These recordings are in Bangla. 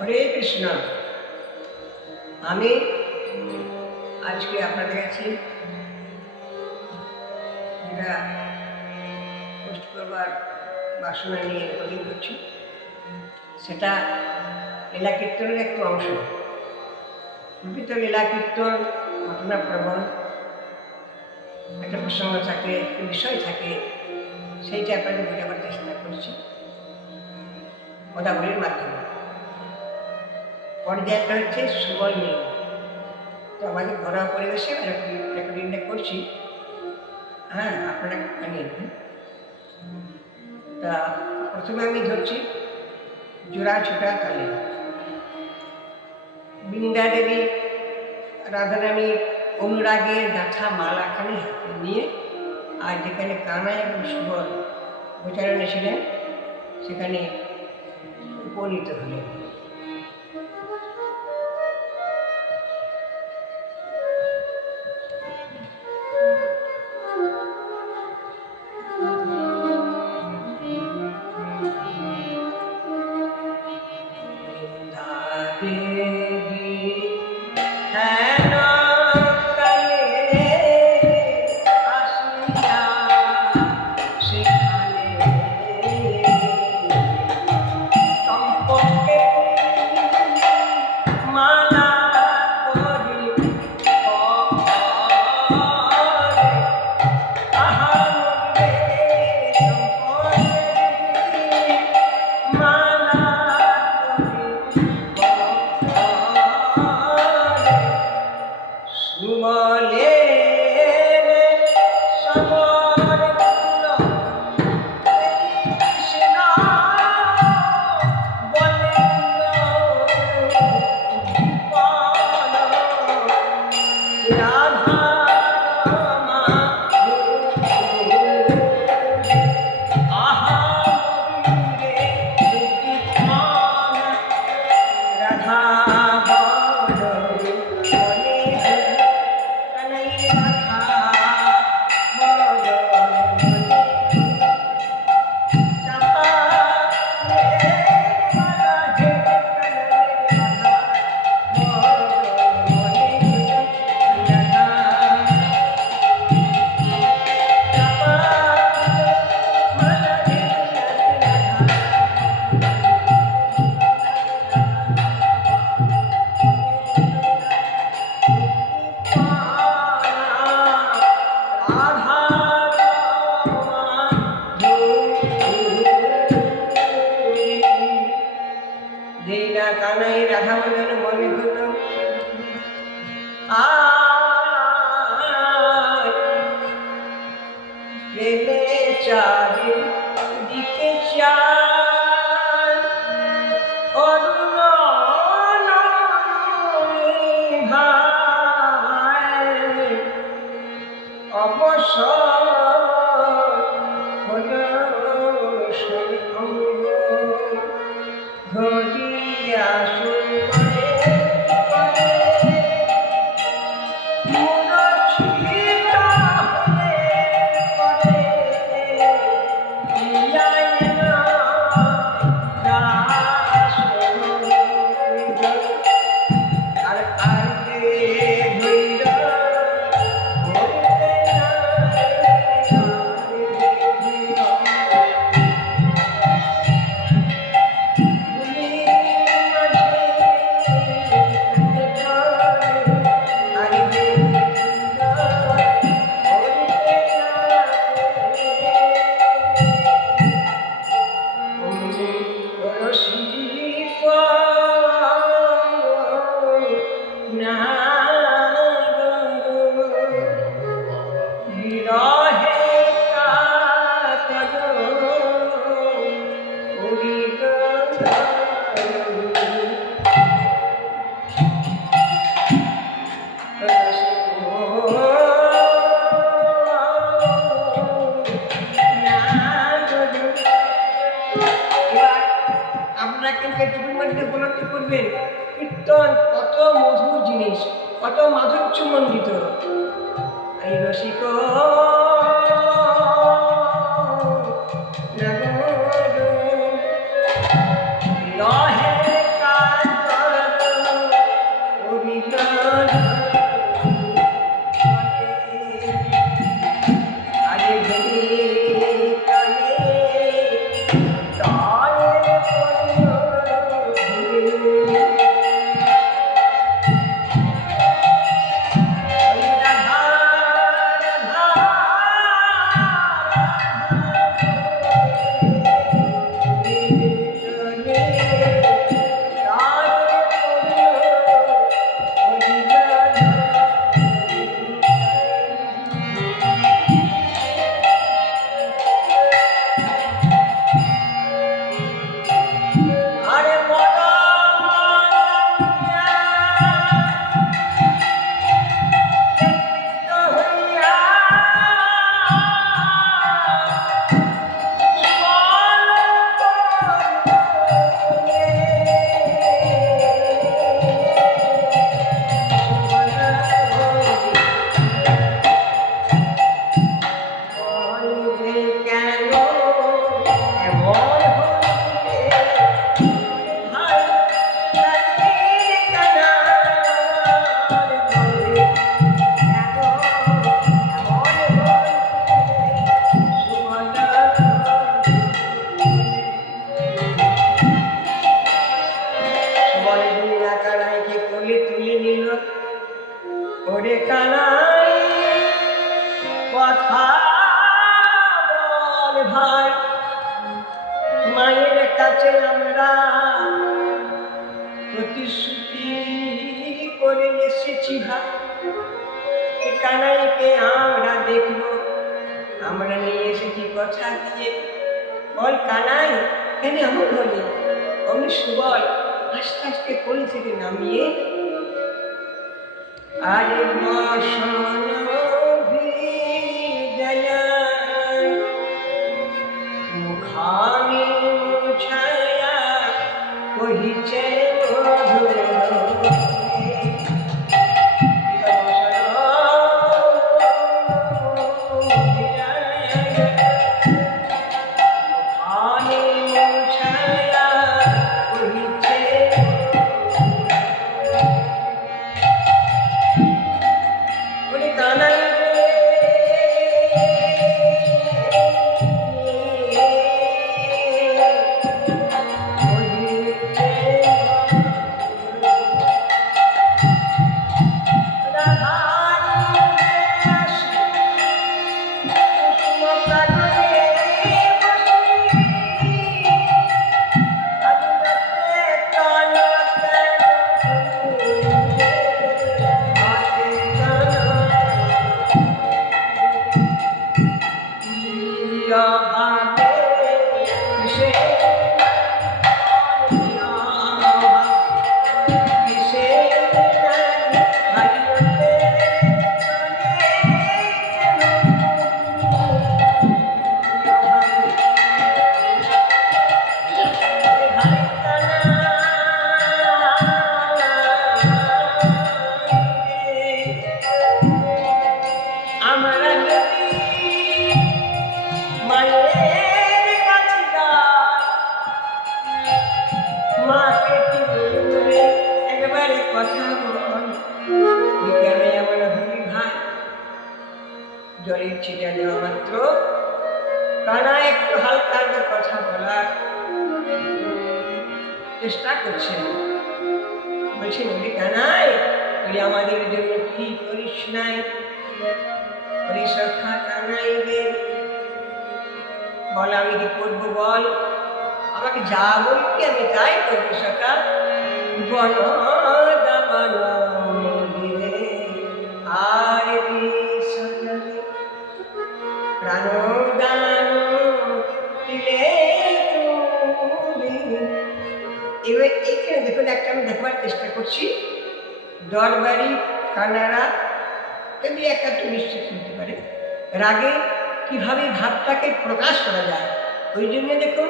হরে কৃষ্ণ। আমি আজকে আপনাদের কাছে যেটা পোস্ট করবার বাসনা নিয়ে রেকর্ডিং করছি সেটা লীলা কীর্তনের একটু অংশ। প্রকৃত লীলা কীর্তন ঘটনা প্রবণ একটা প্রসঙ্গ থাকে, একটা বিষয় থাকে, সেইটা আপনাদের বোঝাবার চেষ্টা করছি পদাবলীর মাধ্যমে। পর্যায়টা হচ্ছে সুবল মিলন। তো আমাদের ঘরোয়া পরিবেশে রেকর্ডিংটা করছি, হ্যাঁ, আপনারা আনিয়ে নেবেন। তা প্রথমে আমি ধরছি জোড়া ছোটা তালে। বৃন্দা দেবী রাধারানী অনুরাগের গাঁথা মালাখানি হাতে নিয়ে আর যেখানে কানা এবং সুবল গোচারণে ছিলেন সেখানে উপনীত হলেন। কানাই রাধা মনে মনে হলো প্রেমে চারি দিকে চাই অরুণ ভাই অবসর হলো সেই অঙ্গ ধরিয়া উপলব্ধি করবেন কীর্তন কত মধুর জিনিস, কত মাধুর্যমণ্ডিত। এই রসিক লহে কাজ এসেছি ভাই, এ কানাইকে আমরা দেখব, আমরা নিয়ে এসেছি কথা দিয়ে। বল কানাই, কেন এমন হলি? অমনি সুবল আস্তে আস্তে কোল থেকে নামিয়ে আরে বসন ভিজয় মুখানি মুছায়া কহিছে মধুর জলের ছিটা দেওয়া মাত্র কানা একটু হালকা হালকা কথা বলার চেষ্টা করছেন। বলছেন বলি কানাই, তুই আমাদের জন্য কি করিস নাই? হরিসখা কানাই রে, বল আমি কি করবো বল, আমাকে যা বলবি আমি তাই করবো সখা। বল দাবান আর প্রাণদান দিলে এবার এইখানে দেখুন একটা আমি দেখবার চেষ্টা করছি। দরবারি কানারা এমনি একটা নিশ্চিত করতে পারে রাগে কিভাবে ভাবটাকে প্রকাশ করা যায়। ওই জন্য দেখুন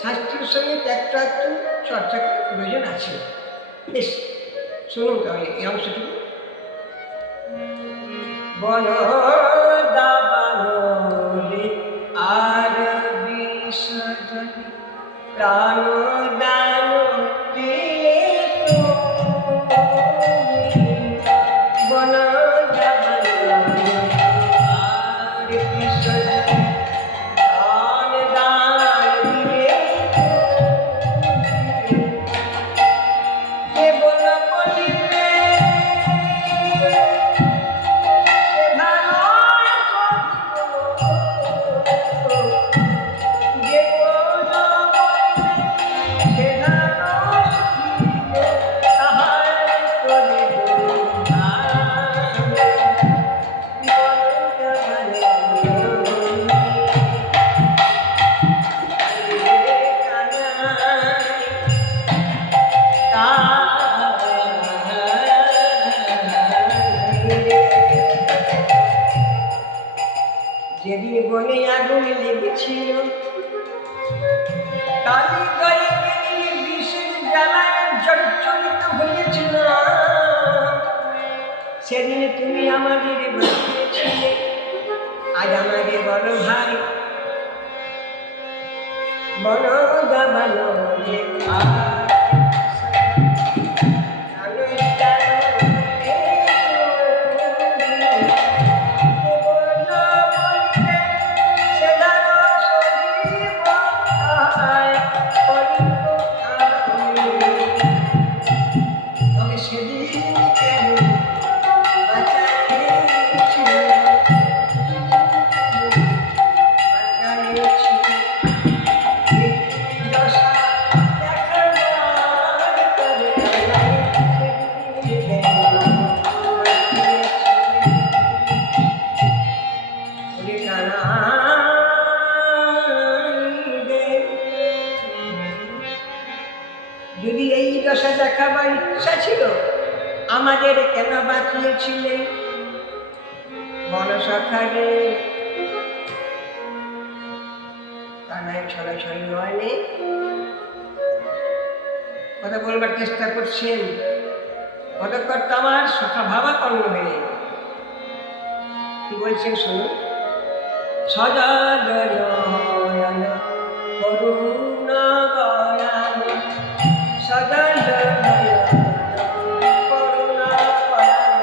শাস্ত্রীয় সঙ্গে একটা একটু চর্চা করার প্রয়োজন আছে। বেশ শুনুন তাহলে এই অংশটুকু। বল দাবানলে আর বিসর্জন প্রাণদান দিলে বল দাবানলে আর বিসর্জন প্রাণদান দিলে কে বল বলিলে যেদিন বনে আগুন লেগেছিল, কালী গায়ে বিষের জ্বালায় জর্জরিত হয়েছিল, সেদিন তুমি আমাদের বাঁচিয়েছিলে। আজ আমাকে বলো ভাই, বলো দাবানো দেখা এই দশা দেখাবার ইচ্ছা ছিল, আমাদের কেন বাঁচিয়েছিলে বনসখারে? কানাই ছড়াছড়ি নয়নে কথা বলবার চেষ্টা করছেন। পদকর্তা আমার সখা ভাবাপন্ন হয়ে কি বলছেন শুনুন। সদল নয়ন করুণা গয়ান, সদল নয়ন করুণা গয়ান,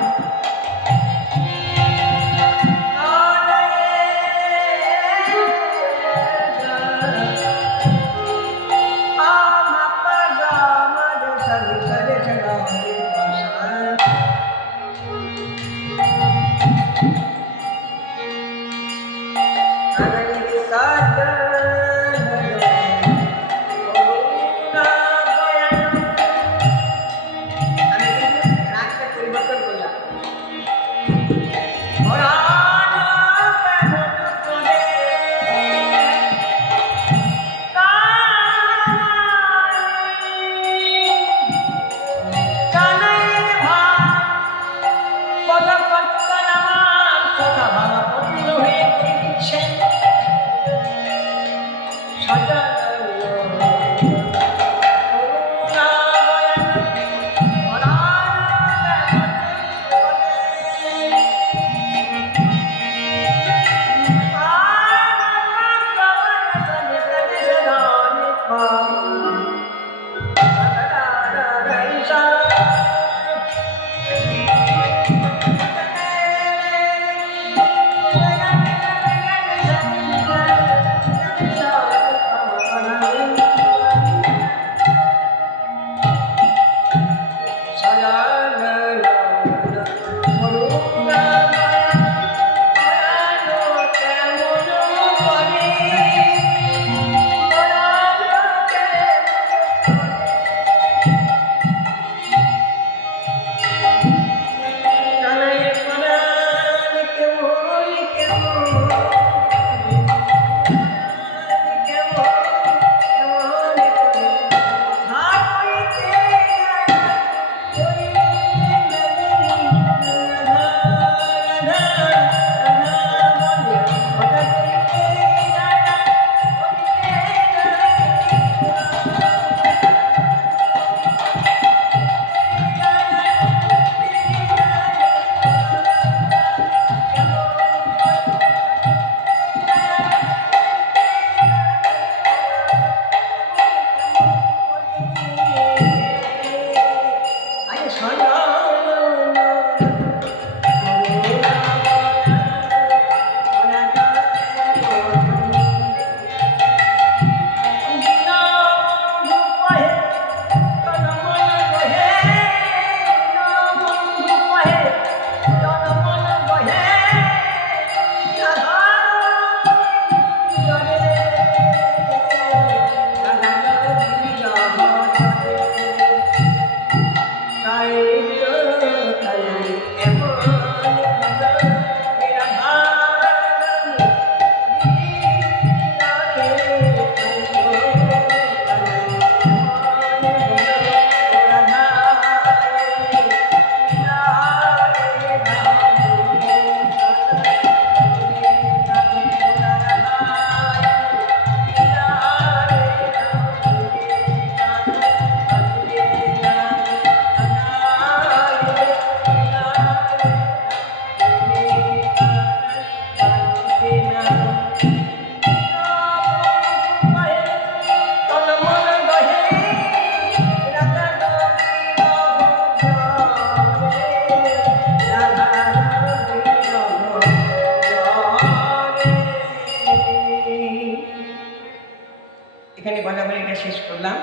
এখানে বলাবলিটা শেষ করলাম।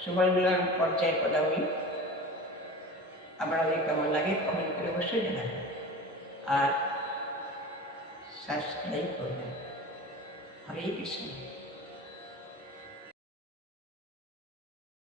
সুবল মিলন পর্যায়ের পদাবলী আপনাদের কেমন লাগে কমেন্ট করে অবশ্যই জানাবেন, আর সাবস্ক্রাইব করবেন। হরে কৃষ্ণ।